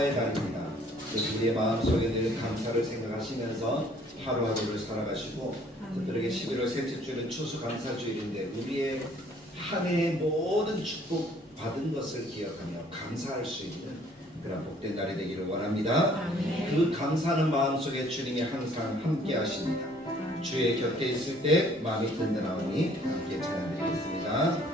감사의 날입니다. 우리의 마음속에 늘 감사를 생각하시면서 하루하루를 살아가시고 그들에게 11월 셋째 주일은 추수감사주일인데 우리의 한 해의 모든 축복 받은 것을 기억하며 감사할 수 있는 그런 복된 날이 되기를 원합니다. 아멘. 그 감사하는 마음속에 주님이 항상 함께 하십니다. 주의 곁에 있을 때 마음이 든든하오니 함께 찬양드리겠습니다.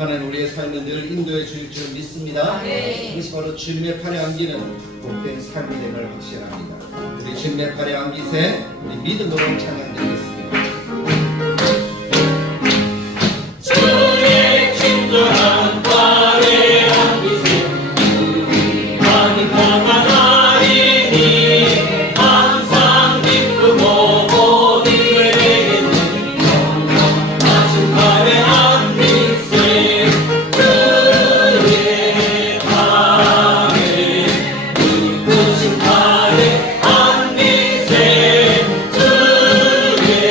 하나님 우리의 삶을 늘 인도해 주실 줄 믿습니다. 이것이 바로 주님의 팔에 안기는 복된 삶이 됨을 확신합니다. 우리 주님의 팔에 안기세 우리 믿음으로 찬양드리겠습니다. 주의 친절한 팔에 안기세 우리 하나님 평안하리니 항상 기쁘고 복이 되겠네. 영원하신 팔에 안기세 주의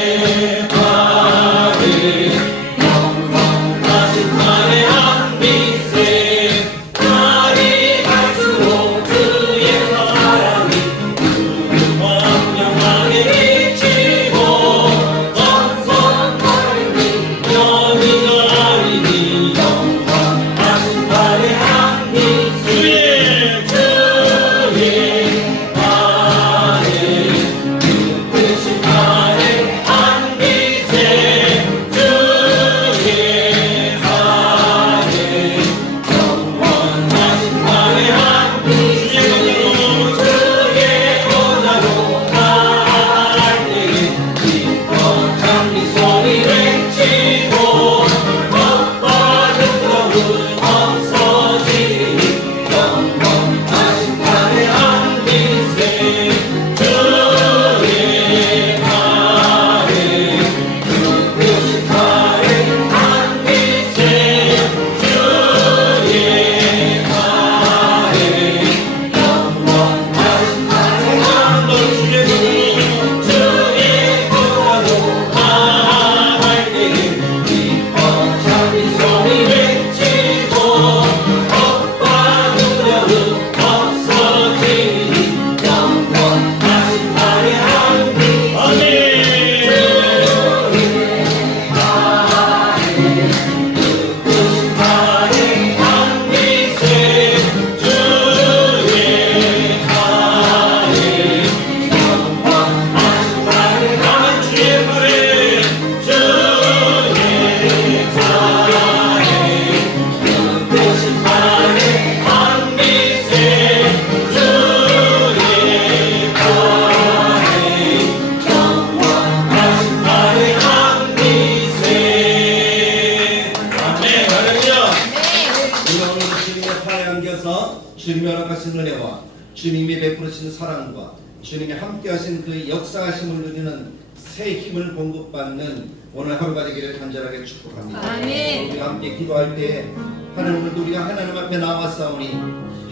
주님이 허락하신 은혜와 주님이 베풀으신 사랑과 주님이 함께하신 그 역사하심을 누리는 새 힘을 공급받는 오늘 하루가 되기를 간절하게 축복합니다. 아멘. 우리가 함께 기도할 때 하나님을 우리가 하나님 앞에 나왔사오니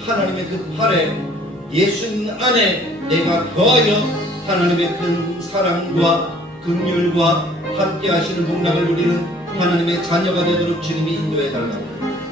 하나님의 그 팔에 예수님 안에 내가 거하여 하나님의 큰 사랑과 긍휼과 함께 하시는 복락을 누리는 하나님의 자녀가 되도록 주님이 인도해 달라고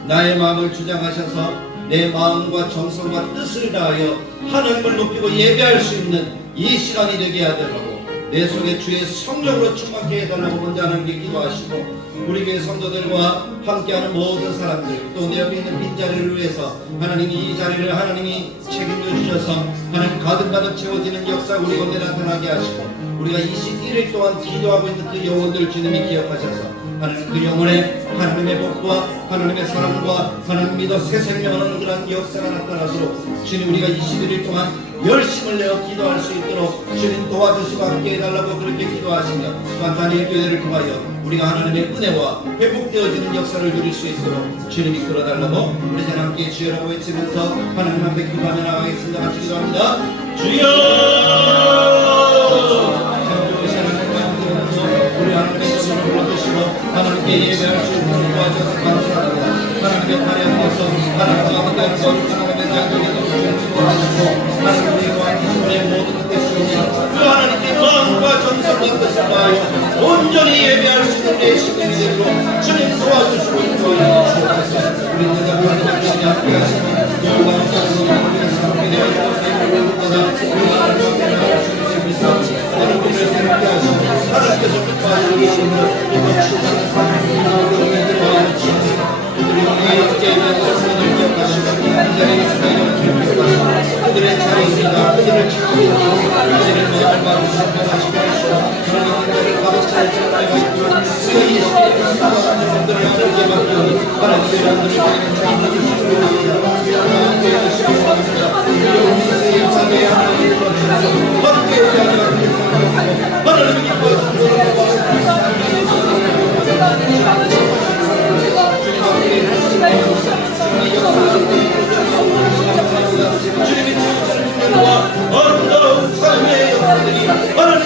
나의 마음을 주장하셔서 내 마음과 정성과 뜻을 다하여 하나님을 높이고 예배할 수 있는 이 시간이 되게 하더라고 내 속에 주의 성령으로 충만케 해달라고 먼저 하나님께 기도하시고 우리 교회 성도들과 함께하는 모든 사람들 또 내 옆에 있는 빈자리를 위해서 하나님이 이 자리를 하나님이 책임져 주셔서 하나님 가득가득 채워지는 역사 우리 가운데 나타나게 하시고 우리가 21일 동안 기도하고 있는 그 영혼들 주님이 기억하셔서 하나님 그 영혼에 하나님의 복과 하나님의 사랑과 하나님 믿어 새 생명을 얻는 그런 역사가 나타나도록 주님 우리가 21일 동안 열심을 내어 기도할 수 있도록 주님 도와주시고 함께 해달라고 그렇게 기도하시며 또한 단일 교회를 통하여 우리가 하나님의 은혜와 회복되어지는 역사를 누릴 수 있도록 주님이 끌어달라고 우리 전 함께 주여라고 외치면서 하나님 앞에 기도하며 나가겠습니다. 같이 기도합니다. 주여 우리 하나님의 손을 불러주시고 하나님께 예배할 수 있는 도와주셔서 감사합니다. 하나님의 팔에 얹어서 하나님과 함께하는 것 하나님의 장벽에도 주시고 하나님의 왕이시의 모든 뜻이오니 그 하나님께 마음과 정성과 뜻을 다하여 온전히 예배할 수 있는 내 시간이 되도록 주님 도와주시고 인도하여 주옵소서. 우리 모두 하나님의 뜻이 함께하시고 영광을 받으시고 함께 되어 주옵소서. 우리 하나님과 함께할 수 있는 하나님께서 함께 하시고 하나님께서 뜻하시는 이것 주시는 하나님을 인도하여 주옵소서. 그들이 함께 있는 것을 기억하시고 이 자리에 있으면 기억하시고 그들의 자리입니다. 그들을 지키고 그들의 모습을 봐주시고 하시고 하나님 그들을 가득 차는 자리가 있고 그의 예수님의 사랑하는 분들을 함께 맡기오니 하나님의 이름으로 자기를 주시고 함께 해주시고 합니다. 우리 인생의 하나님을 불러주셔서 함께 하나님을 하나님의 기뻐하시고 주님의 주님과 아름다운 삶의 역사들이 하나님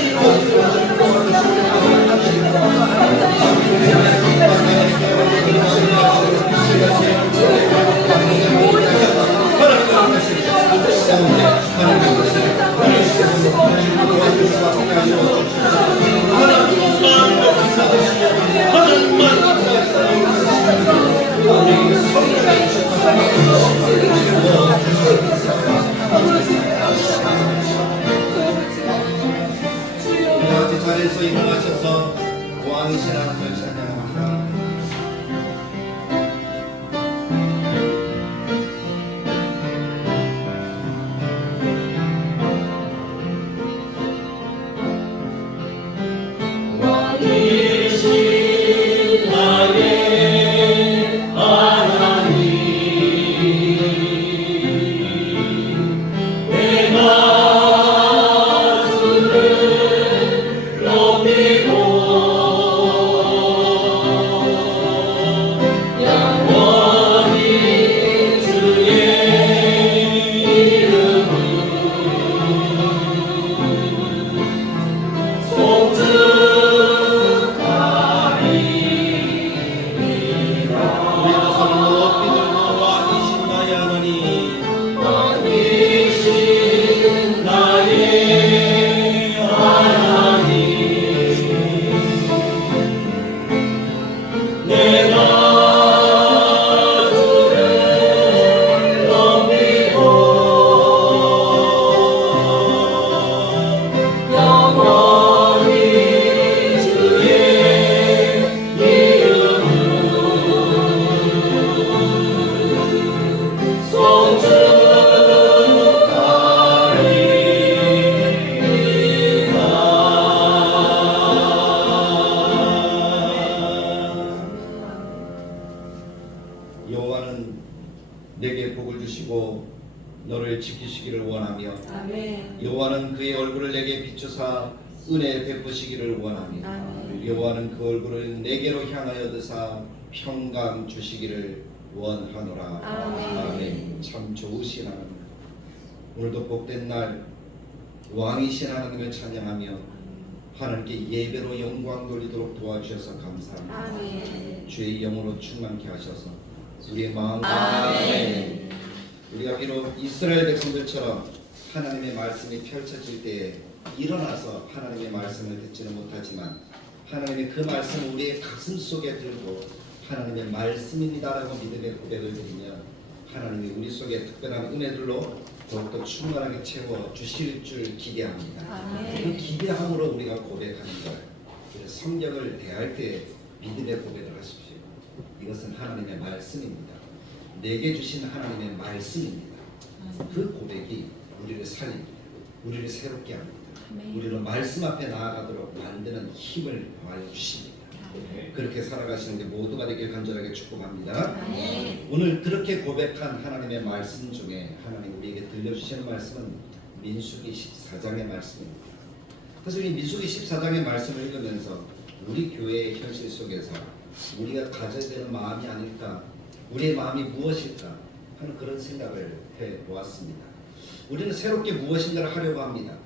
자리에서 일어나셔서 왕이신 하나님을 찬양합니다. 왕이신 나의 하나님 내가 내게 복을 주시고 너를 지키시기를 원하며 아멘. 여호와는 그의 얼굴을 내게 비추사 은혜 베푸시기를 원하며 아멘. 여호와는 그 얼굴을 내게로 향하여 드사 평강 주시기를 원하노라. 아멘. 참 좋으신 하나님, 오늘도 복된 날 왕이신 하나님을 찬양하며 하나님께 예배로 영광 돌리도록 도와주셔서 감사합니다. 아멘. 주의 영으로 충만케 하셔서 우리의 마음 아멘. 우리가 비록 이스라엘 백성들처럼 하나님의 말씀이 펼쳐질 때에 일어나서 하나님의 말씀을 듣지는 못하지만 하나님의 그 말씀을 우리의 가슴 속에 들고 하나님의 말씀입니다라고 믿음의 고백을 드리며 하나님이 우리 속에 특별한 은혜들로 더욱더 충만하게 채워 주실 줄 기대합니다. 아멘. 그 기대함으로 우리가 고백하는 거예요. 그래서 성경을 대할 때 믿음의 고백을 하십시오. 이것은 하나님의 말씀입니다. 내게 주신 하나님의 말씀입니다. 그 고백이 우리를 살립니다. 우리를 새롭게 합니다. 우리를 말씀 앞에 나아가도록 만드는 힘을 더하여 주십니다. 그렇게 살아가시는 게 모두가 되길 간절하게 축복합니다. 오늘 그렇게 고백한 하나님의 말씀 중에 하나님 우리에게 들려주시는 말씀은 민수기 14장의 말씀입니다. 사실 이 민수기 14장의 말씀을 읽으면서 우리 교회의 현실 속에서 우리가 가져야 되는 마음이 아닐까, 우리의 마음이 무엇일까 하는 그런 생각을 해보았습니다. 우리는 새롭게 무엇인가를 하려고 합니다.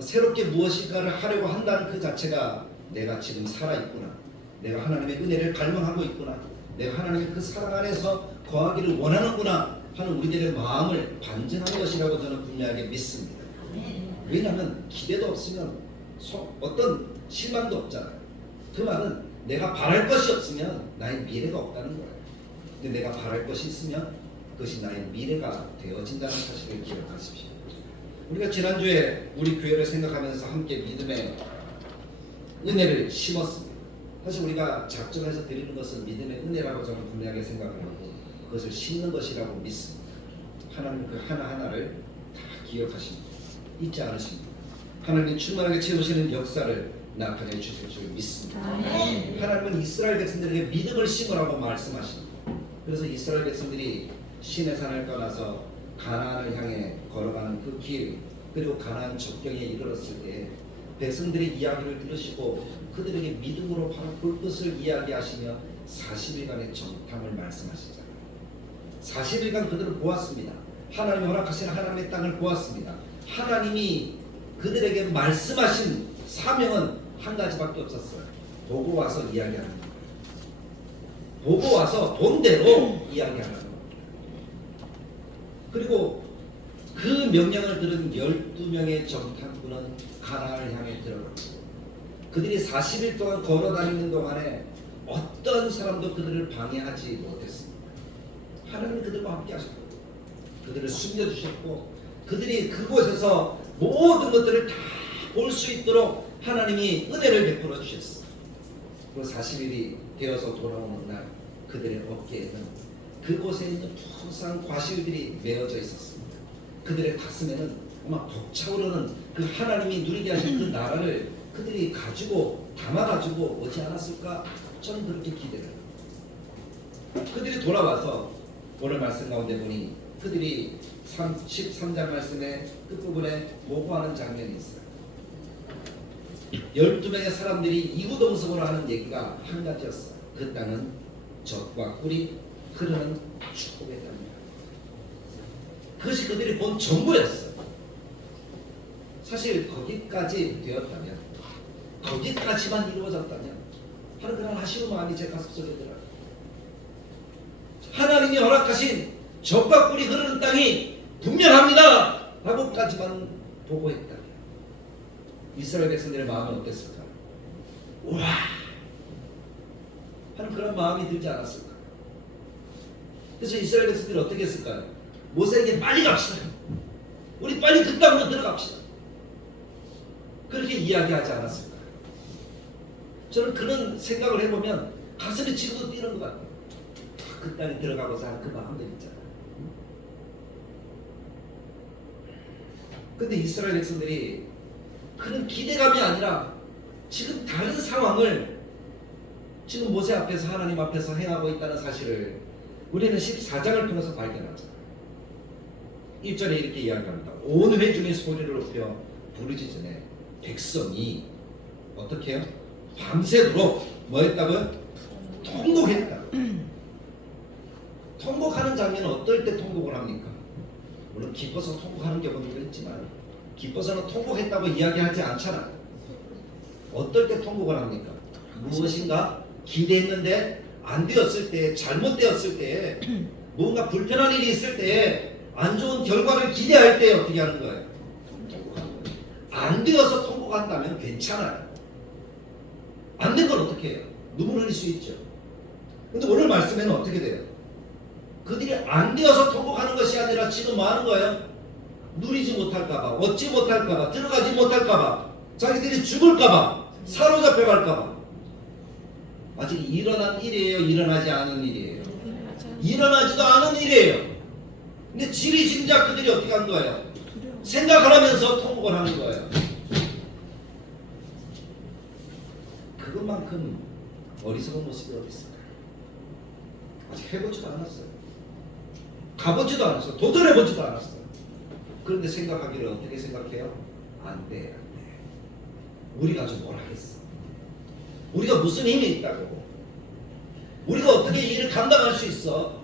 새롭게 무엇인가를 하려고 한다는 그 자체가 내가 지금 살아있구나, 내가 하나님의 은혜를 갈망하고 있구나, 내가 하나님의 그 사랑 안에서 거하기를 원하는구나 하는 우리들의 마음을 반증하는 것이라고 저는 분명하게 믿습니다. 왜냐하면 기대도 없으면 어떤 실망도 없잖아요. 그 말은 내가 바랄 것이 없으면 나의 미래가 없다는 거예요. 근데 내가 바랄 것이 있으면 그것이 나의 미래가 되어진다는 사실을 기억하십시오. 우리가 지난주에 우리 교회를 생각하면서 함께 믿음의 은혜를 심었습니다. 사실 우리가 작정해서 드리는 것은 믿음의 은혜라고 저는 분명하게 생각을 하고 그것을 심는 것이라고 믿습니다. 하나님 그 하나하나를 다 기억하십니다. 잊지 않으십니다. 하나님이 충만하게 채우시는 역사를 나타내 주실 줄 믿습니다. 하나님은 이스라엘 백성들에게 믿음을 심으라고 말씀하십니다. 그래서 이스라엘 백성들이 시내 산을 떠나서 가나안을 향해 걸어가는 그 길, 그리고 가나안 접경에 이르렀을 때 백성들의 이야기를 들으시고 그들에게 믿음으로 바로 볼 것을 이야기하시며 40일간의 정탐을 말씀하시잖아요. 40일간 그들을 보았습니다. 하나님이 허락하신 하나님의 땅을 보았습니다. 하나님이 그들에게 말씀하신 사명은 한 가지밖에 없었어요. 보고 와서 이야기하는 거예요. 보고 와서 본대로 이야기하는 거예요. 그리고 그 명령을 들은 12명의 정탐꾼은 가나안을 향해 들어갔고 그들이 40일 동안 걸어다니는 동안에 어떤 사람도 그들을 방해하지 못했습니다. 하나님은 그들과 함께 하셨고 그들을 숨겨주셨고 그들이 그곳에서 모든 것들을 다 볼 수 있도록 하나님이 은혜를 베풀어 주셨어요. 그 40일이 되어서 돌아오는 날 그들의 어깨에는 그곳에 있는 푸르상 과실들이 메어져 있었습니다. 그들의 가슴에는 아마 벅차오르는 그 하나님이 누리게 하신 그 나라를 그들이 가지고 담아가지고 오지 않았을까? 저는 그렇게 기대를 합니다. 그들이 돌아와서 오늘 말씀 가운데 보니 그들이 13장 말씀의 끝부분에 보고하는 장면이 있어요. 12명의 사람들이 이구동성으로 하는 얘기가 한 가지였어요. 그 땅은 젖과 꿀이 흐르는 축복의 땅이다. 그것이 그들이 본 전부였어요. 사실 거기까지 되었다면, 거기까지만 이루어졌다면 하는 그런 아쉬운 마음이 제 가슴속에 들어요. 하나님이 허락하신 젖과 꿀이 흐르는 땅이 분명합니다 라고까지만 보고했다면 이스라엘 백성들의 마음은 어땠을까요? 우와 하는 그런 마음이 들지 않았을까요? 그래서 이스라엘 백성들이 어떻게 했을까요? 모세에게 빨리 갑시다. 우리 빨리 그 땅으로 들어갑시다. 그렇게 이야기하지 않았을까요? 저는 그런 생각을 해보면 가슴이 지금도 뛰는 것 같아요. 그 땅에 들어가고자 하는 그 마음들 있잖아요. 근데 이스라엘 백성들이 그런 기대감이 아니라 지금 다른 상황을 지금 모세 앞에서 하나님 앞에서 행하고 있다는 사실을 우리는 14장을 통해서 발견하잖아요. 1절에 이렇게 이야기합니다. 온 회중의 소리를 높여 부르기 전에 백성이 어떻게 해요? 밤새도록 뭐 했다고요? 통곡했다. 통곡하는 장면은 어떨 때 통곡을 합니까? 물론 기뻐서 통곡하는 경우도 있지만 기뻐서는 통곡했다고 이야기하지 않잖아요. 어떨 때 통곡을 합니까? 무엇인가 기대했는데 안 되었을 때, 잘못되었을 때, 뭔가 불편한 일이 있을 때, 안 좋은 결과를 기대할 때 어떻게 하는 거예요? 통곡하는 거예요. 안 되어서 통곡한다면 괜찮아요. 안 된 건 어떻게 해요? 눈물 흘릴 수 있죠. 근데 오늘 말씀에는 어떻게 돼요? 그들이 안 되어서 통곡하는 것이 아니라 지금 뭐 하는 거예요? 누리지 못할까봐, 얻지 못할까봐, 들어가지 못할까봐, 자기들이 죽을까봐, 사로잡혀 갈까봐. 아직 일어난 일이에요? 일어나지 않은 일이에요? 일어나지도 않은 일이에요. 근데 지리짐작 그들이 어떻게 한 거예요? 생각을 하면서 통곡을 하는 거예요. 그것만큼 어리석은 모습이 어디 있을까요? 아직 해보지도 않았어요. 가보지도 않았어요. 도전해보지도 않았어요. 그런데 생각하기를 어떻게 생각해요? 안 돼, 안 돼. 우리가 좀 뭘 하겠어. 우리가 무슨 힘이 있다고. 우리가 어떻게 이 일을 감당할 수 있어.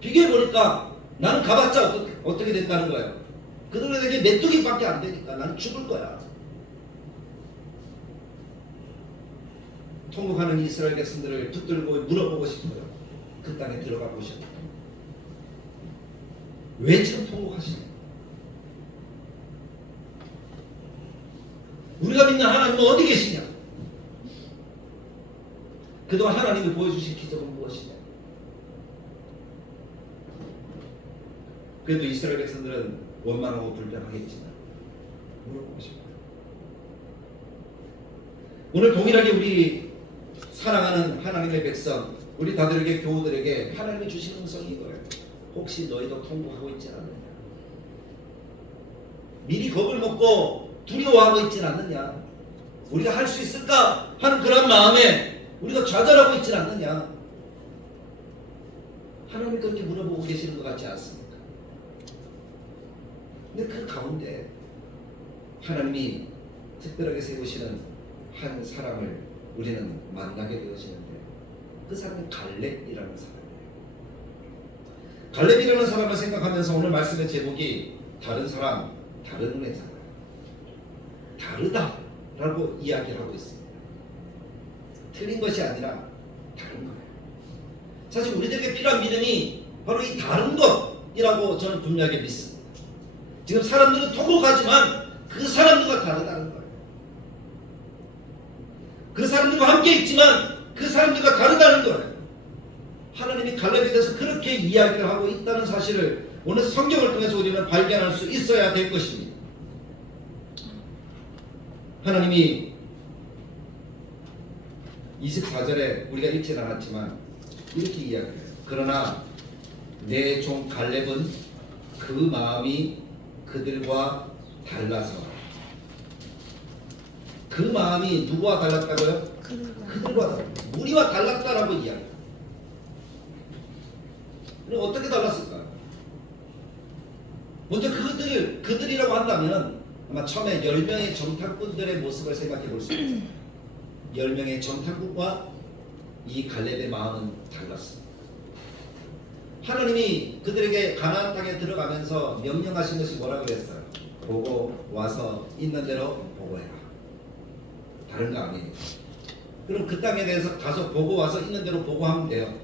비교해보니까 나는 가봤자 어떻게 된다는 거예요. 그들에게 메뚜기밖에 안 되니까 나는 죽을 거야. 통곡하는 이스라엘 백성들을 붙들고 물어보고 싶어요. 그 땅에 들어가고 싶어요. 왜 지금 통곡하시냐? 우리가 믿는 하나님은 어디 계시냐? 그동안 하나님이 보여주신 기적은 무엇이냐? 그래도 이스라엘 백성들은 원망하고 불평하겠지만 물어보고 싶어요. 오늘 동일하게 우리 사랑하는 하나님의 백성, 우리 다들에게 교우들에게 하나님이 주신 음성이 이거예요. 혹시 너희도 통곡하고 있지 않느냐? 미리 겁을 먹고 두려워하고 있지 않느냐? 우리가 할 수 있을까 하는 그런 마음에 우리가 좌절하고 있지 않느냐? 하나님이 그렇게 물어보고 계시는 것 같지 않습니까? 근데 그 가운데 하나님이 특별하게 세우시는 한 사람을 우리는 만나게 되어지는데 그 사람은 갈렙이라는 사람이에요. 갈렙이라는 사람을 생각하면서 오늘 말씀의 제목이 다른 사람, 다른 은혜잖아요. 다르다라고 이야기를 하고 있습니다. 틀린 것이 아니라 다른 거예요. 사실 우리들에게 필요한 믿음이 바로 이 다른 것이라고 저는 분명하게 믿습니다. 지금 사람들은 통곡하지만 그 사람들과 다르다는 거예요. 그 사람들과 함께 있지만 그 사람들과 다르다는 거예요. 하나님이 갈렙에 대해서 그렇게 이야기를 하고 있다는 사실을 오늘 성경을 통해서 우리는 발견할 수 있어야 될 것입니다. 하나님이 24절에 우리가 읽지는 않았지만 이렇게 이야기해요. 그러나 내 종 갈렙은 그 마음이 그들과 달라서. 그 마음이 누구와 달랐다고요? 그들과 달랐다. 우리와 달랐다라고 이야기해요. 그럼 어떻게 달랐을까요? 먼저 그들이라고 한다면 아마 처음에 10명의 정탐꾼들의 모습을 생각해 볼 수 있어요. 10명의 정탐꾼과 이 갈렙의 마음은 달랐습니다. 하나님이 그들에게 가나안 땅에 들어가면서 명령하신 것이 뭐라고 그랬어요? 보고 와서 있는 대로 보고해라. 다른 거 아니에요. 그럼 그 땅에 대해서 가서 보고 와서 있는 대로 보고하면 돼요.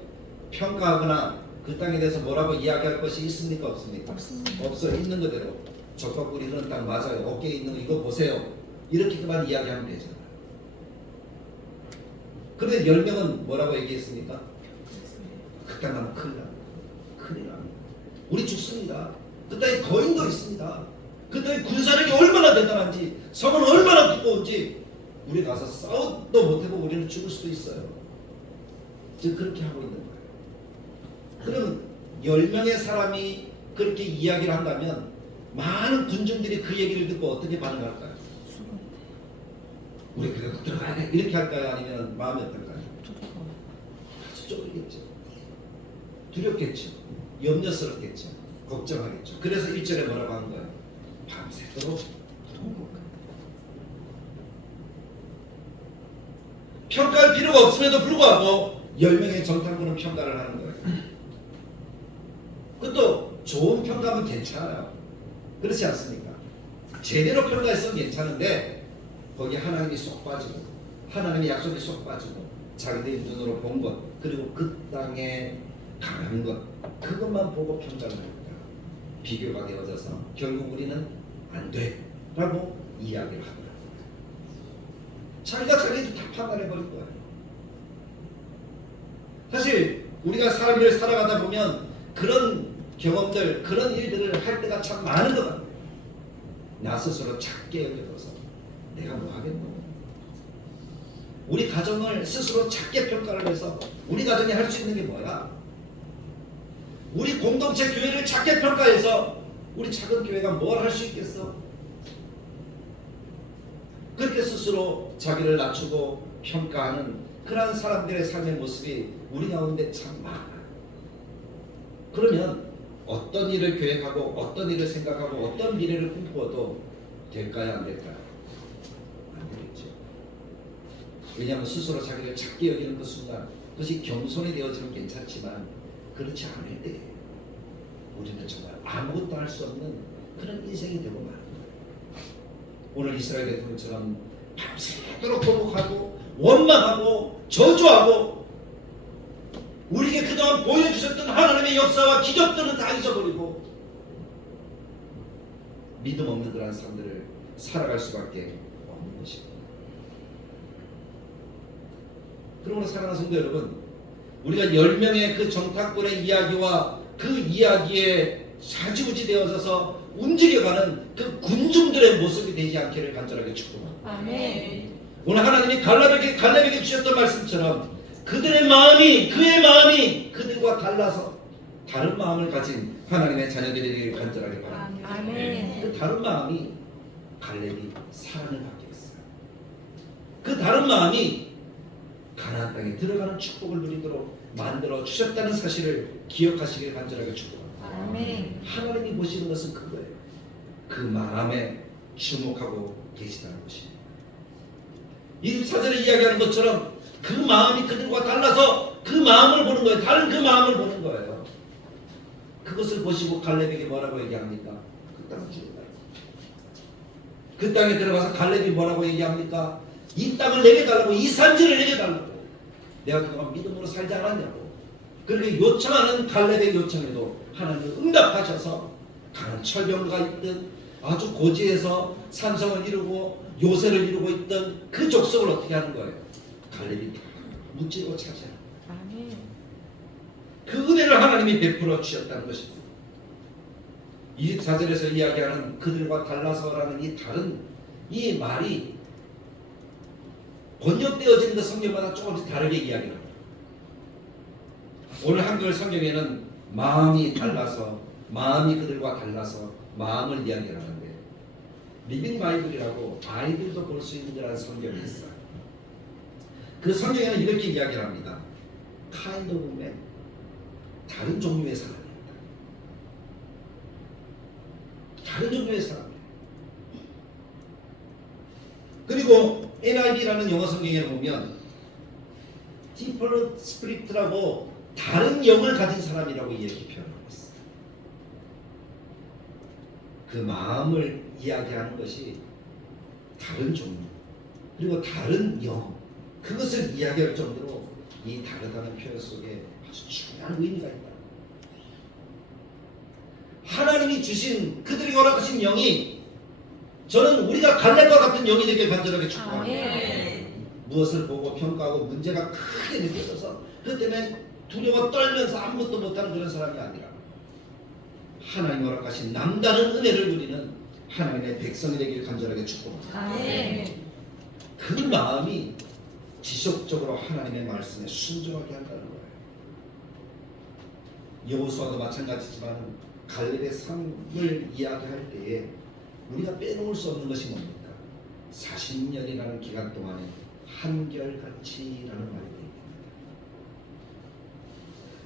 평가하거나 그 땅에 대해서 뭐라고 이야기할 것이 있습니까? 없습니까? 없습니다. 없어요. 있는 그대로. 적과 꿀이 흐르는 땅 맞아요. 어깨에 있는 거 이거 보세요. 이렇게 그만 이야기하면 되잖아요. 그런데 10명은 뭐라고 얘기했습니까? 그 땅 가면 큰일 납니다. 큰일 납니다. 우리 죽습니다. 그 땅에 거인도 있습니다. 그 땅에 군사력이 얼마나 대단한지, 성은 얼마나 두꺼운지 우리 가서 싸워도 못해보고 우리는 죽을 수도 있어요. 지금 그렇게 하고 있는 거예요. 그럼 10명의 사람이 그렇게 이야기를 한다면 많은 군중들이 그 얘기를 듣고 어떻게 반응할까요? 우리 그냥 들어가야 돼 이렇게 할까요? 아니면 마음이 어떨까요? 아주 쫄리겠죠. 두렵겠죠. 염려스럽겠죠. 걱정하겠죠. 그래서 1절에 뭐라고 하는 거예요? 밤새도록 통곡한다. 평가할 필요가 없음에도 불구하고 10명의 정탐꾼은 평가를 하는 거예요. 그것도 좋은 평가면 괜찮아요. 그렇지 않습니까? 제대로 평가했으면 괜찮은데 거기에 하나님이 쏙 빠지고 하나님의 약속이 쏙 빠지고 자기들이 눈으로 본 것 그리고 그 땅에 강한 것 그것만 보고 평가를 합니다. 비교가 되어져서 결국 우리는 안 돼 라고 이야기를 하더라고요. 자기가 자기도 다 판단해버린 거예요. 사실 우리가 삶을 살아가다 보면 그런 경험들 그런 일들을 할 때가 참 많은 것 같아요. 나 스스로 작게 여겨서 내가 뭐 하겠노. 우리 가정을 스스로 작게 평가를 해서 우리 가정이 할 수 있는 게 뭐야? 우리 공동체 교회를 작게 평가해서 우리 작은 교회가 뭘 할 수 있겠어? 그렇게 스스로 자기를 낮추고 평가하는 그러한 사람들의 삶의 모습이 우리 가운데 참 많아요. 그러면 어떤 일을 계획하고 어떤 일을 생각하고 어떤 미래를 꿈꾸어도 될까요? 안 될까요? 안 되겠죠. 왜냐하면 스스로 자기를 작게 여기는 그 순간 그것이 겸손이 되어지면 괜찮지만 그렇지 않을 때 우리는 정말 아무것도 할 수 없는 그런 인생이 되고 마는 거예요. 오늘 이스라엘 대통령처럼 밤새도록 거북하고 원망하고 저주하고 우리에게 그동안 보여주셨던 하나님의 역사와 기적들은 다 잊어버리고 믿음 없는 그런 삶들을 살아갈 수밖에 없는 것입니다. 그러므로 사랑하는 성도 여러분, 우리가 10명의 그 정탐꾼의 이야기와 그 이야기에 좌지우지 되어져서 움직여가는 그 군중들의 모습이 되지 않기를 간절하게 축복합니다. 아멘. 오늘 하나님이 갈렙에게 주셨던 말씀처럼 그들의 마음이 그의 마음이 그들과 달라서 다른 마음을 가진 하나님의 자녀들에게 간절하게 바랍니다. 아멘. 그 다른 마음이 갈렙이 사랑을 받게 했어요. 그 다른 마음이 가나안 땅에 들어가는 축복을 누리도록 만들어 주셨다는 사실을 기억하시길 간절하게 축복합니다. 아멘. 하나님이 보시는 것은 그거예요. 그 마음에 주목하고 계시다는 것입니다. 24절에 이야기하는 것처럼 그 마음이 그들과 달라서 그 마음을 보는 거예요. 다른 그 마음을 보는 거예요. 그것을 보시고 갈렙에게 뭐라고 얘기합니까? 그 땅을 주겠다. 그 땅에 들어가서 갈렙이 뭐라고 얘기합니까? 이 땅을 내게 달라고, 이 산지를 내게 달라고. 내가 그동안 믿음으로 살지 않았냐고. 그렇게 요청하는 갈렙의 요청에도 하나님이 응답하셔서 강한 철병가 있든 아주 고지에서 산성을 이루고 요새를 이루고 있던 그 족속을 어떻게 하는 거예요? 갈렙이 다 무찌르고 차지하는 거예요. 아멘. 그 은혜를 하나님이 베풀어 주셨다는 것입니다. 24절에서 이야기하는 그들과 달라서라는 이 다른 이 말이 번역되어지는 그 성경마다 조금씩 다르게 이야기합니다. 오늘 한글 성경에는 마음이 달라서, 마음이 그들과 달라서 마음을 이야기하는데 리빙 바이블이라고 아이들도 볼 수 있는 그런 성경이 있어요. 그 성경에는 이렇게 이야기를 합니다. kind of man, 다른 종류의 사람입니다. 다른 종류의 사람이에요. 그리고 NIV라는 영어 성경에 보면 different spirit라고 다른 영을 가진 사람이라고 이렇게 표현하고 있어요. 그 마음을 이야기하는 것이 다른 종류 그리고 다른 영 그것을 이야기할 정도로 이 다르다는 표현 속에 아주 중요한 의미가 있다. 하나님이 주신 그들이 허락하신 영이 저는 우리가 갈렙과 같은 영이 되길 간절하게 축복합니다. 무엇을 보고 평가하고 문제가 크게 느껴져서 그 때문에 두려워 떨면서 아무것도 못하는 그런 사람이 아니라 하나님 허락하신 남다른 은혜를 누리는 하나님의 백성이 되길 간절하게 축복합니다. 그 마음이 지속적으로 하나님의 말씀에 순종하게 한다는 거예요. 여호수아도 마찬가지지만 갈렙의 삶을 이야기할 때에 우리가 빼놓을 수 없는 것이 뭡니까? 40년이라는 기간 동안에 한결같이라는 말이 됩니다.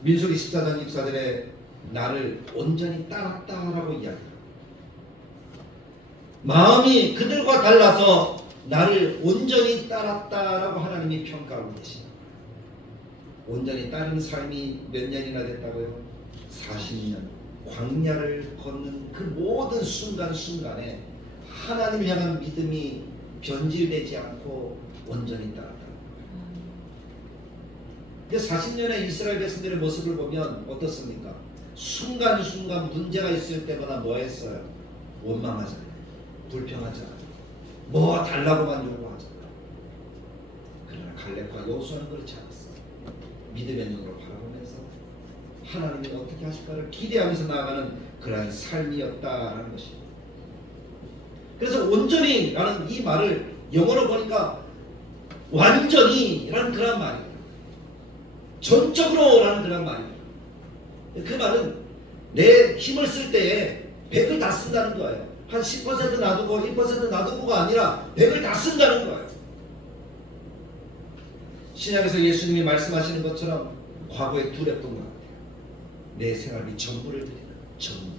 민수기 14장 24절에 나를 온전히 따랐다라고 이야기합니다. 마음이 그들과 달라서 나를 온전히 따랐다라고 하나님이 평가하고 계십니다. 온전히 따르는 삶이 몇 년이나 됐다고요? 40년. 광야를 걷는 그 모든 순간순간에 하나님을 향한 믿음이 변질되지 않고 온전히 따랐다. 근데 40년의 이스라엘 백성들의 모습을 보면 어떻습니까? 순간순간 문제가 있을 때마다 뭐 했어요? 원망하잖아요. 불평하잖아요. 뭐 달라고만 요구하잖아요. 그러나 갈렙과 여호수아는 그렇지 않았어요. 믿음의 눈으로 바라보면서 하나님이 어떻게 하실까를 기대하면서 나아가는 그러한 삶이었다라는 것입니다. 그래서 온전히 라는 이 말을 영어로 보니까 완전히 라는 그런 말이에요. 전적으로 라는 그런 말이에요. 그 말은 내 힘을 쓸 때에 100을 다 쓴다는 거예요. 한 10% 놔두고 1% 놔두고가 아니라 100을 다 쓴다는 거예요. 신약에서 예수님이 말씀하시는 것처럼 과거에 두렵던 것 같아요. 내 생활비 전부를 드리는 전부.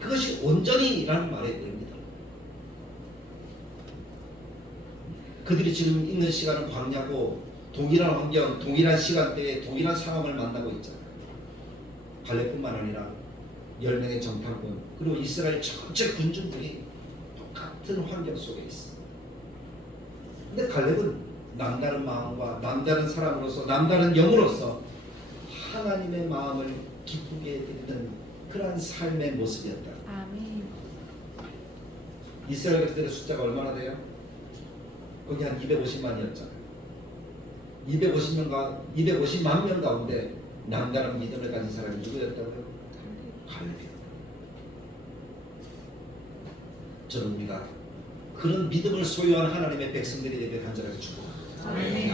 그것이 온전히라는 말에 됩니다. 그들이 지금 있는 시간은 광야고 동일한 환경, 동일한 시간대에 동일한 상황을 만나고 있잖아요. 갈렙뿐만 아니라 10명의 정탐꾼 그리고 이스라엘 전체 군중들이 똑같은 환경 속에 있어. 근데 갈렙은 남다른 마음과 남다른 사람으로서 남다른 영으로서 하나님의 마음을 기쁘게 드리는 그러한 삶의 모습이었다. 아멘. 이스라엘 백성들의 숫자가 얼마나 돼요? 거기 한 250만이었잖아요. 250만 명 가운데 남다른 믿음을 가진 사람이 누구였다고요? 갈렙이요. 저는 우리가 그런 믿음을 소유한 하나님의 백성들이 되길 간절하게 축복합니다.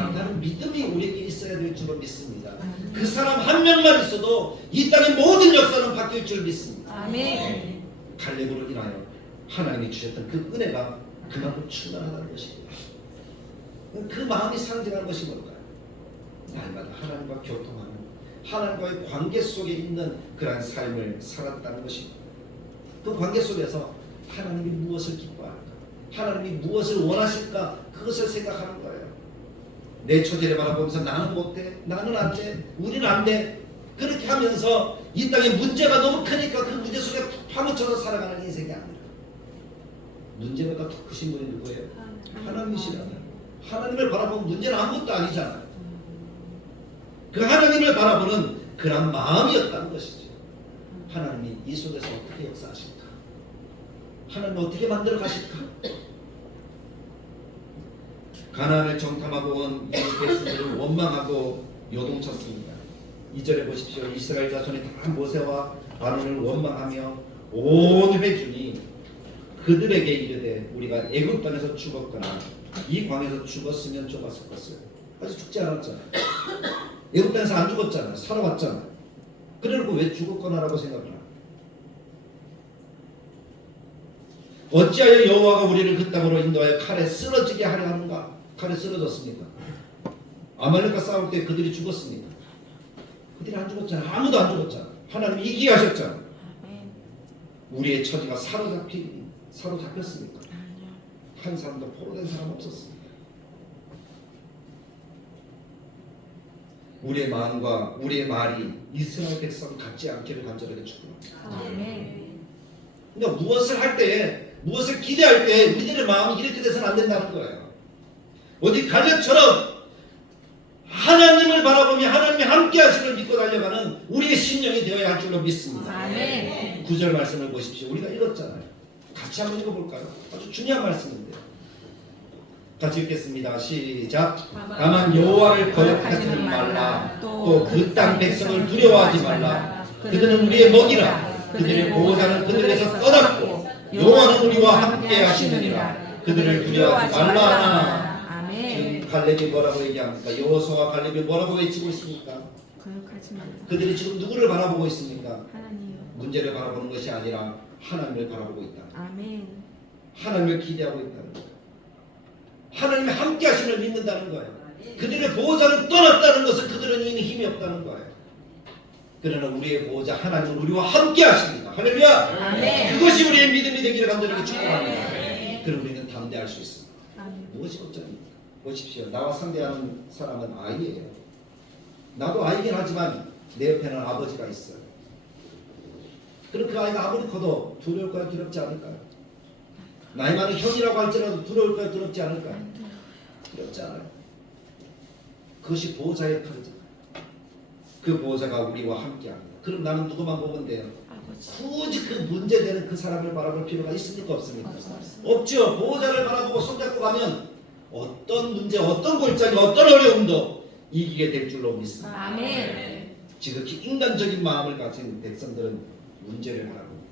남다른 믿음이 우리에게 있어야 될 줄로 믿습니다. 그 사람 한 명만 있어도 이 땅의 모든 역사는 바뀔 줄 믿습니다. 아멘. 갈렙으로 인하여 하나님이 주셨던 그 은혜가 그만큼 충만하다는 것입니다. 그 마음이 상징하는 것이 뭘까요? 날마다 하나님과 교통하는 하나님과의 관계 속에 있는 그러한 삶을 살았다는 것입니다. 그 관계 속에서 하나님이 무엇을 기뻐할까? 하나님이 무엇을 원하실까? 그것을 생각하는 거예요. 내 처지를 바라보면서 나는 못해, 나는 안 돼, 우리는 안 돼. 그렇게 하면서 이 땅에 문제가 너무 크니까 그 문제 속에 파묻혀서 살아가는 인생이 아니라 문제보다 더 크신 분이 누구예요? 하나님이시라면 하나님을 바라보면 문제는 아무것도 아니잖아요. 그 하나님을 바라보는 그런 마음이었다는 것이죠. 하나님이 이 속에서 어떻게 역사하실까? 하나님이 어떻게 만들어 가실까? 가나안을 정탐하고 온 이 백성들을 원망하고 요동쳤습니다. 2절에 보십시오. 이스라엘 자손이 다 모세와 아론을 원망하며 온 회중이 그들에게 이르되 우리가 애굽 땅에서 죽었거나 이 광에서 죽었으면 좋았을 것을. 아직 죽지 않았잖아요. 애굽 땅에서 안 죽었잖아요. 살아왔잖아요. 그래놓고 왜 죽었거나라고 생각을 하나? 어찌하여 여호와가 우리를 그 땅으로 인도하여 칼에 쓰러지게 하려 하는가? 칼에 쓰러졌습니까? 아말렉과 싸울 때 그들이 죽었습니까? 그들이 안 죽었잖아요. 아무도 안 죽었잖아요. 하나님이 이기게 하셨잖아요. 우리의 처지가 사로잡혔습니까? 한 사람도 포로된 사람 없었습니다. 우리의 마음과 우리의 말이 이스라엘 백성 같지 않기를 간절하게 축복합니다. 아멘. 그러니까 무엇을 할 때, 무엇을 기대할 때 우리들의 마음이 이렇게 돼서는 안 된다는 거예요. 어디 갈렙처럼 하나님을 바라보며 하나님이 함께 하심을 믿고 달려가는 우리의 심령이 되어야 할 줄로 믿습니다. 아멘. 9절 말씀을 보십시오. 우리가 읽었잖아요. 같이 한번 읽어볼까요? 아주 중요한 말씀인데요. 같이 읽겠습니다. 시작. 다만 여호와를 거역하지는 말라. 또 그 땅 백성을 두려워하지 말라. 그들은 우리의 먹이라. 그들의 보호자는 그들에서 떠났고 여호와는 우리와 함께 하시느니라. 그들을 두려워하지 말라 하나. 지금 갈렙이 뭐라고 얘기합니까? 여호수아와 갈렙이 뭐라고 외치고 있습니까? 거역하지 말라. 그들이 지금 누구를 바라보고 있습니까? 하나님. 문제를 바라보는 것이 아니라 하나님을 바라보고 있다. 아멘. 하나님을 기대하고 있다는 거예요. 하나님의 함께 하심을 믿는다는 거예요. 그들의 보호자는 떠났다는 것은 그들은 이미 힘이 없다는 거예요. 그러나 우리의 보호자 하나님은 우리와 함께 하십니다. 할렐루야. 아멘. 그것이 우리의 믿음이 되기를 간절하게 축복합니다. 그럼 우리는 담대할 수 있습니다. 아멘. 무엇이 걱정입니까? 보십시오. 나와 상대하는 사람은 아이예요. 나도 아이긴 하지만 내 옆에는 아버지가 있어요. 그럼 그 아이가 아무리 커도 두려울까요? 두렵지 않을까요? 나이 많은 형이라고 할지라도 두려울까요? 두렵지 않을까요? 두렵지 않아요. 그것이 보호자의 역할이잖아요. 그 보호자가 우리와 함께합니다. 그럼 나는 누구만 보면 돼요? 아버지. 굳이 그 문제되는 그 사람을 바라볼 필요가 있습니까? 없습니까? 없어요. 없죠. 보호자를 바라보고 손잡고 가면 어떤 문제, 어떤 골짜기, 어떤 어려움도 이기게 될 줄로 믿습니다. 아멘. 지극히 인간적인 마음을 가진 백성들은 문제를 바라봅니다.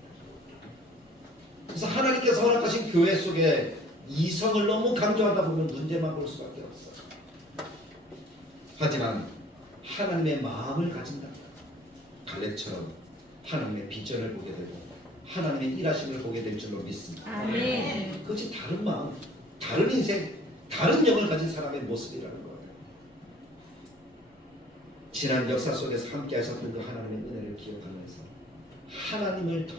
그래서 하나님께서 허락하신 교회 속에 이성을 너무 강조하다 보면 문제만 볼 수밖에 없어요. 하지만 하나님의 마음을 가진다. 갈렙처럼 하나님의 비전을 보게 되고 하나님의 일하심을 보게 될 줄로 믿습니다. 아멘. 그것이 다른 마음, 다른 인생, 다른 영을 가진 사람의 모습이라는 거예요. 지난 역사 속에서 함께 하셨던 그 하나님의 은혜를 기억하면서 하나님을 더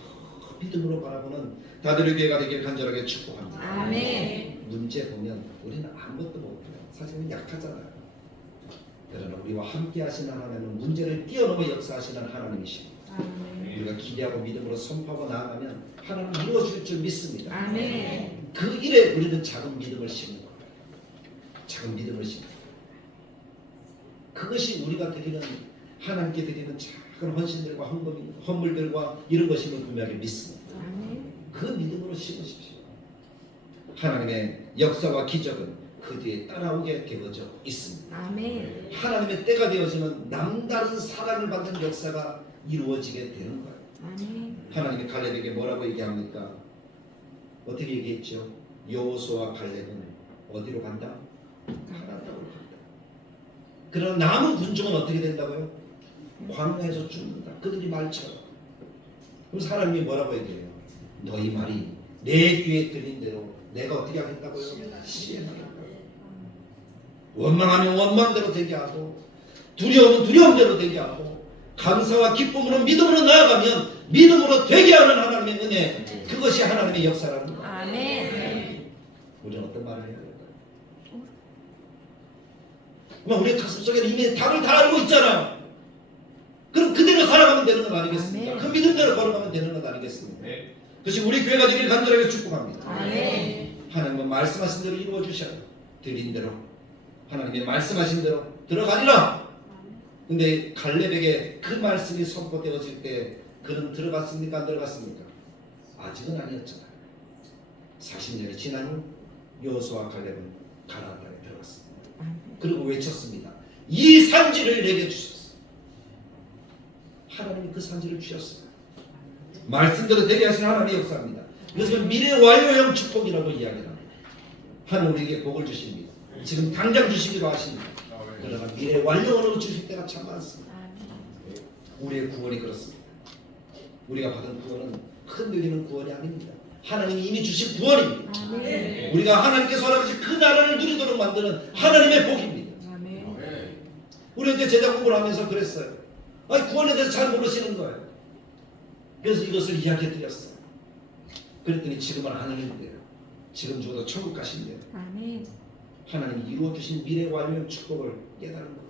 믿음으로 바라보는 다들의 교회가 되길 간절하게 축복합니다. 아멘. 문제 보면 우리는 아무것도 못해요. 사실은 약하잖아요. 그러나 우리와 함께 하시는 하나님은 문제를 뛰어넘어 역사하시는 하나님이십니다. 아멘. 우리가 기대하고 믿음으로 선포하고 나아가면 하나님 이루어질 줄 믿습니다. 아멘. 그 일에 우리는 작은 믿음을 심는 거예요. 작은 믿음을 심는 거예요. 그것이 우리가 드리는 하나님께 드리는 작은 헌신들과 헌물들과 이런 것임을 분명히 믿습니다. 아멘. 그 믿음으로 심으십시오. 하나님의 역사와 기적은 그 뒤에 따라오게 되어져 있습니다. 아멘. 하나님의 때가 되어지면 남다른 사랑을 받는 역사가 이루어지게 되는 거예요. 아멘. 하나님이 갈렙에게 뭐라고 얘기합니까? 어떻게 얘기했죠? 여호수아와 갈렙은 어디로 간다? 가나안 땅으로 간다. 그러나 남은 군중은 어떻게 된다고요? 광야에서 죽는다. 그들이 말처럼. 그럼 하나님이 뭐라고 얘기해요? 너희 말이 내 귀에 들린 대로 내가 어떻게 하겠다고요? 시행하겠다고. 원망하면 원망대로 되게 하고 두려움은 두려움대로 되게 하고 감사와 기쁨으로 믿음으로 나아가면 믿음으로 되게 하는 하나님의 은혜, 그것이 하나님의 역사라는 거예요. 아멘. 우리는 어떤 말을 해야 될까요? 그럼 우리 가슴 속에는 이미 답을 다 알고 있잖아요. 그럼 그대로 살아가면 되는 것 아니겠습니까? 아멘. 그 믿음대로 걸어가면 되는 것 아니겠습니까? 그것이 우리 교회가 되길 간절하게 축복합니다. 아멘. 하나님은 말씀하신 대로 이루어 주셔요. 드린 대로 하나님의 말씀하신 대로 들어가리라. 근데 갈렙에게 그 말씀이 선포되어질 때 그는 들어갔습니까? 안 들어갔습니까? 아직은 아니었잖아요. 40년이 지난 후 여호수아와 갈렙은 가나안 땅에 들어갔습니다. 그리고 외쳤습니다. 이 산지를 내게 주셨어. 하나님이 그 산지를 주셨어요. 말씀대로 되게 하신 하나님의 역사입니다. 이것은 미래 완료형 축복이라고 이야기합니다. 하나님 우리에게 복을 주십니다. 지금 당장 주시기도 하십니다. 그러나 미래 완료로 주실 때가 참 많습니다. 우리의 구원이 그렇습니다. 우리가 받은 구원은 흔들리는 구원이 아닙니다. 하나님이 이미 주신 구원입니다. 아멘. 우리가 하나님께서 허락하신 그 나라를 누리도록 만드는 하나님의 복입니다. 아멘. 우리 이제 제자 공부를 하면서 그랬어요. 아니, 구원에 대해서 잘 모르시는 거예요. 그래서 이것을 이야기해 드렸어요. 그랬더니 지금은 하나님인데요. 지금 죽어도 천국 가신대요. 아멘. 하나님이 이루어주신 미래 완료 축복을 깨달은 겁니다.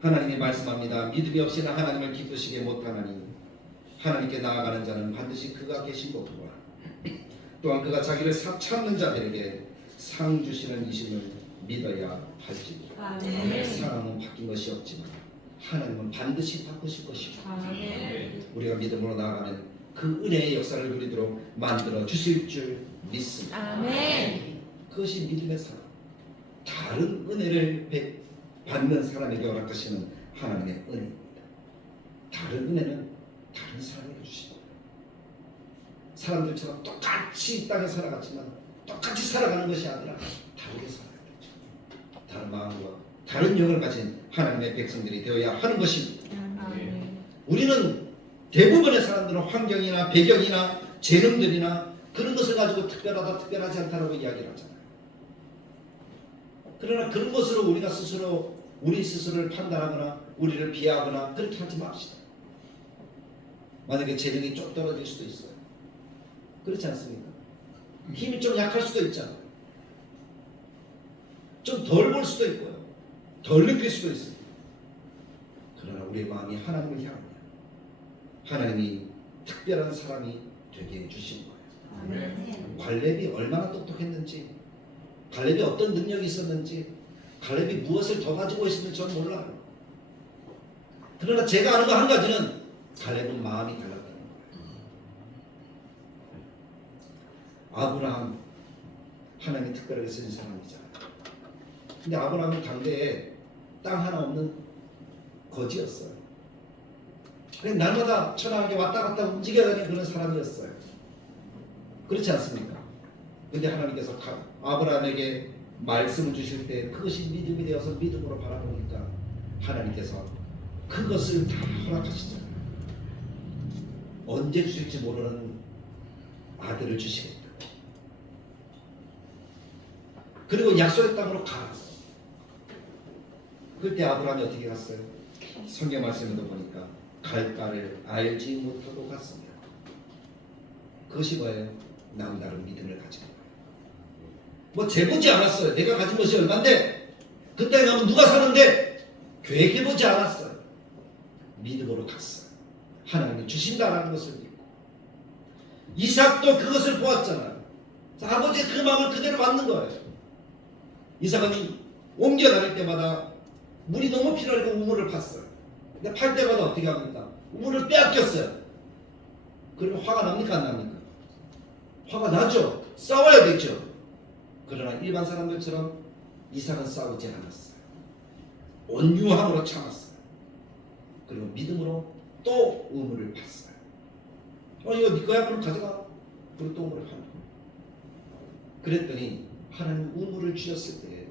하나님이 말씀합니다. 믿음이 없이는 하나님을 기쁘시게 못하나니 하나님께 나아가는 자는 반드시 그가 계신 곳과 또한 그가 자기를 찾는 자들에게 상 주시는 이심을 믿어야 할지니라. 아멘. 사람은 바뀐 것이 없지만 하나님은 반드시 바꾸실 것이고 아멘. 우리가 믿음으로 나아가면 그 은혜의 역사를 누리도록 만들어 주실 줄 믿습니다. 아멘. 그것이 믿음의 사람, 다른 은혜를 받는 사람에게 허락하시는 하나님의 은혜입니다. 다른 은혜는 다른 사람에게 주십니다. 사람들처럼 똑같이 이 땅에 살아갔지만 똑같이 살아가는 것이 아니라 다르게 살아야 되죠. 다른 마음과 다른 영을 가진 하나님의 백성들이 되어야 하는 것입니다. 아멘. 우리는 대부분의 사람들은 환경이나 배경이나 재능들이나 그런 것을 가지고 특별하다 특별하지 않다라고 이야기를 하잖아요. 그러나 그런 것으로 우리가 스스로 우리 스스로를 판단하거나 우리를 비하하거나 그렇게 하지 맙시다. 만약에 재능이 좀 떨어질 수도 있어요. 그렇지 않습니까? 힘이 좀 약할 수도 있잖아요. 좀 덜 볼 수도 있고요. 덜 느낄 수도 있습니다. 그러나 우리의 마음이 하나님을 향하냐, 하나님이 특별한 사람이 되게 해주신 거예요. 아멘. 갈렙이 얼마나 똑똑했는지, 갈렙이 어떤 능력이 있었는지, 갈렙이 무엇을 더 가지고 있었는지 저는 몰라요. 그러나 제가 아는 거 한 가지는 갈렙은 마음이 달랐다는 거예요. 아브라함, 하나님이 특별하게 쓰신 사람이잖아요. 근데 아브라함은 당대에 땅 하나 없는 거지였어요. 그냥 날마다 천하게 왔다 갔다 움직여다니는 그런 사람이었어요. 그렇지 않습니까? 근데 하나님께서 아브라함에게 말씀을 주실 때 그것이 믿음이 되어서 믿음으로 바라보니까 하나님께서 그것을 다 허락하시잖아요. 언제 주실지 모르는 아들을 주시겠다. 그리고 약속의 땅으로 가라. 그때 아브라함이 어떻게 갔어요? 성경 말씀에도 보니까 갈바를 알지 못하고 갔습니다. 그것이 뭐예요? 남다른 믿음을 가진 거예요. 뭐 재보지 않았어요. 내가 가진 것이 얼만데, 그 땅에 가면 누가 사는데, 계획해보지 않았어요. 믿음으로 갔어요. 하나님이 주신다라는 것을 믿고. 이삭도 그것을 보았잖아요. 아버지의 그 마음을 그대로 받는 거예요. 이삭은 옮겨 다닐 때마다 물이 너무 필요하니까 우물을 팠어요. 근데 팔 때마다 어떻게 합니까? 우물을 빼앗겼어요. 그러면 화가 납니까 안 납니까? 화가 나죠. 싸워야 되죠. 그러나 일반 사람들처럼 이삭은 싸우지 않았어요. 온유함으로 참았어요. 그리고 믿음으로 또 우물을 팠어요. 이거 네 거야? 그럼 가져가. 그리고 또 우물을 파는 거예요. 그랬더니 하나님 우물을 주셨을 때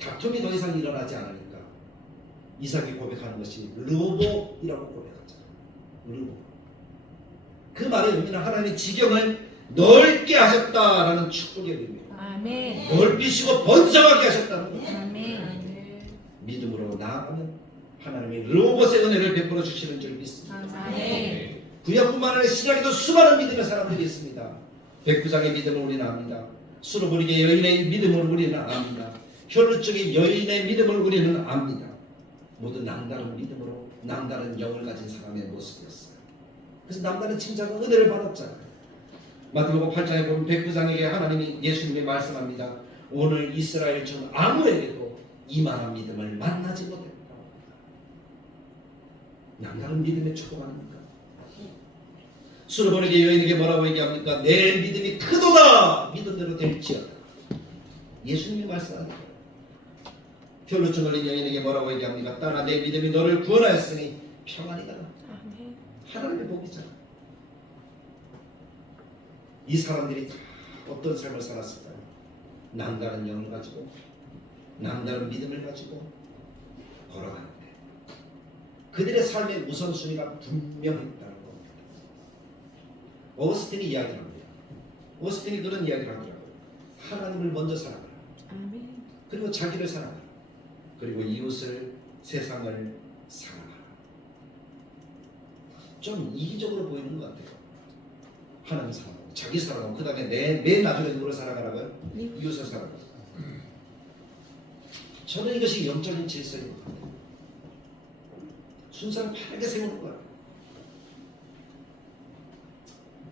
다툼이 더 이상 일어나지 않으니까 이삭이 고백하는 것이 르보이라고 고백하잖아요. 르보. 그 말의 의미는 하나님의 지경을 넓게 하셨다라는 축복의 의미예요. 아멘. 넓히시고 번성하게 하셨다는 거예요. 아멘. 믿음으로 나아가면 하나님이 르보의 은혜를 베풀어 주시는 줄 믿습니다. 아멘. 구약뿐만 아니라 신약에도 수많은 믿음의 사람들이 있습니다. 백부장의 믿음을 우리는 압니다. 수로보리게 여인의 믿음을 우리는 압니다. 혈루 쪽의 여인의 믿음을 우리는 압니다. 모두 남다른 믿음으로 남다른 영을 가진 사람의 모습이었어요. 그래서 남다른 칭찬과 은혜를 받았잖아요. 마태복음 8장에 보면 백부장에게 하나님이 예수님이 말씀합니다. 오늘 이스라엘 중 아무에게도 이만한 믿음을 만나지 못했다. 남다른 믿음의 축복 아닙니까? 수로보리게 여인에게 뭐라고 얘기합니까? 내 믿음이 크도다. 믿음대로 될지어다. 예수님이 말씀하는 거예요. 혈루증 흘린 여인에게 뭐라고 얘기합니까? 딸아 내 믿음이 너를 구원하였으니 평안히 가라. 아멘. 하나님의 복이잖아. 이 사람들이 다 어떤 삶을 살았을까요? 남다른 영을 가지고 남다른 믿음을 가지고 걸어가는데 그들의 삶의 우선순위가 분명했다는 겁니다. 어거스틴이 이야기를 합니다. 어거스틴이 그런 이야기를 하더라고요. 하나님을 먼저 사랑하라. 아멘. 그리고 자기를 사랑하라. 그리고 이웃을, 세상을 사랑하라. 좀 이기적으로 보이는 것 같아요. 하나님 사랑하고 자기 사랑하고 그 다음에 맨 나중에 누구를 사랑하라고요? 이웃을 사랑하라. 저는 이것이 영적인 질서인 것 같아요. 순서를 바르게 세우는 거예요.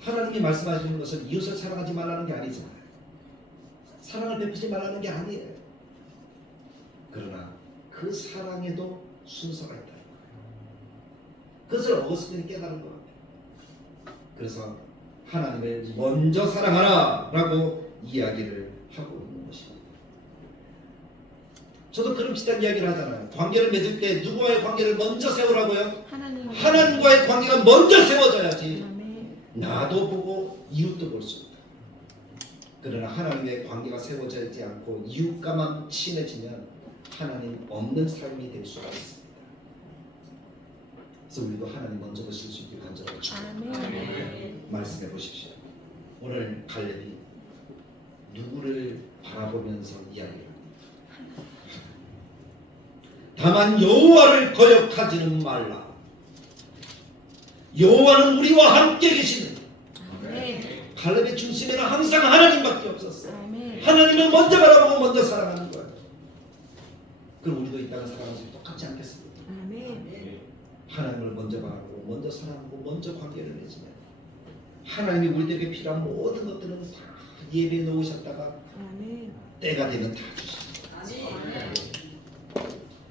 하나님이 말씀하시는 것은 이웃을 사랑하지 말라는 게 아니잖아요. 사랑을 베푸지 말라는 게 아니에요. 그러나 그 사랑에도 순서가 있다는 거예요. 그것을 어거스틴이 깨달은 것 같아요. 그래서 하나님을 먼저 사랑하라 라고 이야기를 하고 있는 것입니다. 저도 그런 비슷한 이야기를 하잖아요. 관계를 맺을 때 누구와의 관계를 먼저 세우라고요? 하나님과의 관계가 먼저 세워져야지 아멘. 나도 보고 이웃도 볼 수 있다. 그러나 하나님의 관계가 세워지지 않고 이웃과만 친해지면 하나님 없는 삶이 될 수가 있습니다. 그래서 우리도 하나님 먼저 보실 수 있게 간절하게 축복합니다. 아멘. 말씀해 보십시오. 오늘 갈렙이 누구를 바라보면서 이야기를 합니다. 다만 여호와를 거역하지는 말라. 여호와는 우리와 함께 계시는. 아멘. 갈렙의 중심에는 항상 하나님밖에 없었어요. 아멘. 하나님을 먼저 바라보고 먼저 사랑하는 거예요. 그럼 우리도 이 땅을 살아가면서 똑같지 않겠습니까? 아멘. 하나님을 먼저 바라보고 먼저 사랑하고 먼저 관계를 맺으면 하나님이 우리에게 필요한 모든 것들은 다 예배에 놓으셨다가 아멘. 때가 되면 다 주십니다.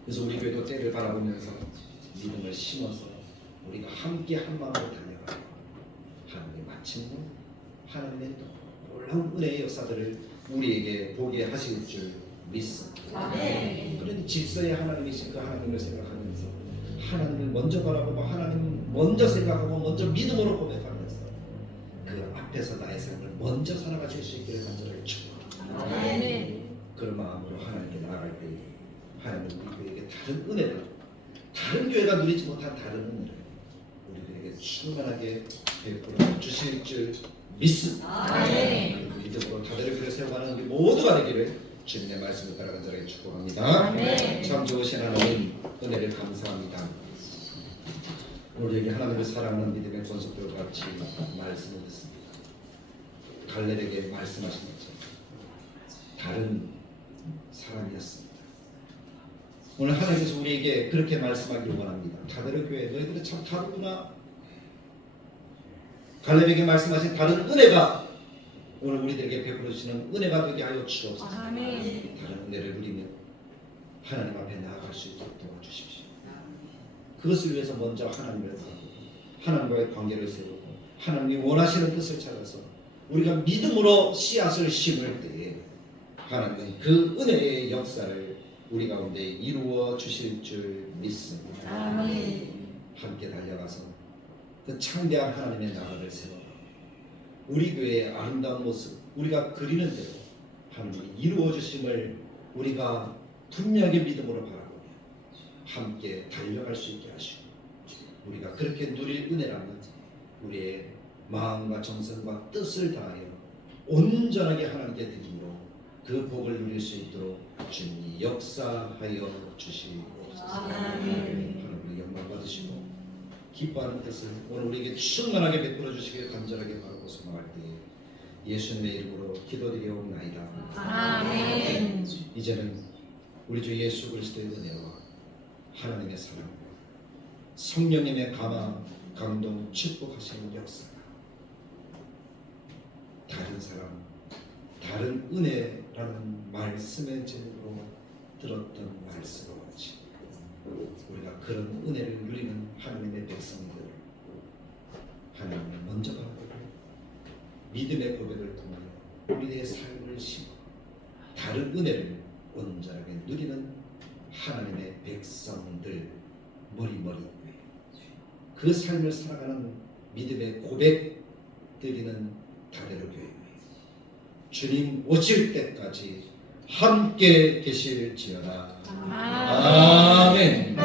그래서 우리 교회도 때를 바라보면서 믿음을 심어서 우리가 함께 한 마음으로 달려가고 하나님이 마침내 하나님의 놀라운 은혜의 역사들을 우리에게 보게 하실 줄 믿습니다. 그런데 질서의 하나님이신 그 하나님을 생각하면서 하나님을 먼저 바라보고 하나님을 먼저 생각하고 먼저 믿음으로 고백하면서 그 앞에서 나의 삶을 먼저 살아가실 수 있기를 간절하게 축복합니다. 아멘. 그런 마음으로 하나님께 나아갈 때 하나님은 우리 교회에게 다른 은혜를, 다른 교회가 누리지 못한 다른 은혜를 우리 교회에게 충만하게 베풀어 주실 줄 믿습니다. 아멘. 그 믿음으로 다들 교회를 세워가는 우리 모두가 되기를 주님의 말씀을 따라 간절하게 축복합니다. 아멘. 참 좋으신 하나님 은혜를 감사합니다. 우리에게 하나님을 사랑하는 믿음의 권속들과 같이 말씀을 듣습니다. 갈렙에게 말씀하신 것처럼 다른 사람이었습니다. 오늘 하나님께서 우리에게 그렇게 말씀하기를 원합니다. 다들 교회 너희들은 참 다르구나. 갈렙에게 말씀하신 다른 은혜가 오늘 우리들에게 베풀어 주시는 은혜가 되게 하여 주옵소서. 아멘. 다른 은혜를 누리며 하나님 앞에 나아갈 수 있도록 도와주십시오. 그것을 위해서 먼저 하나님을 바라보고 하나님과의 관계를 세우고 하나님이 원하시는 뜻을 찾아서 우리가 믿음으로 씨앗을 심을 때에 하나님은 그 은혜의 역사를 우리 가운데 이루어 주실 줄 믿습니다. 아멘. 함께 달려가서 그 창대한 하나님의 나라를 세워 우리 교회의 아름다운 모습 우리가 그리는 대로 하나님이 이루어 주심을 우리가 분명하게 믿음으로 바라보며 함께 달려갈 수 있게 하시고 우리가 그렇게 누릴 은혜라면 우리의 마음과 정성과 뜻을 다하여 온전하게 하나님께 드림으로 그 복을 누릴 수 있도록 주님이 역사하여 주시옵소서. 아멘. 하나님의 영광 받으시고 기뻐하는 뜻을 오늘 우리에게 충만하게 베풀어 주시길 간절하게 바라고 소망할 때에 예수님의 이름으로 기도드리옵나이다. 아멘. 이제는 우리 주 예수 그리스도의 은혜와 하나님의 사랑과 성령님의 감화, 감동, 축복하시는 역사가 다른 사람, 다른 은혜라는 말씀의 제목으로 들었던 말씀과 같이 우리가 그런 은혜를 누리는 하나님의 백성들 하나님을 먼저 바라보고 믿음의 고백을 통하여 우리의 삶을 심어 다른 은혜를 온전하게 누리는 하나님의 백성들 머리머리 그 삶을 살아가는 믿음의 고백 드리는 다대로 교회 주님 오실 때까지 함께 계실지어다. 아멘.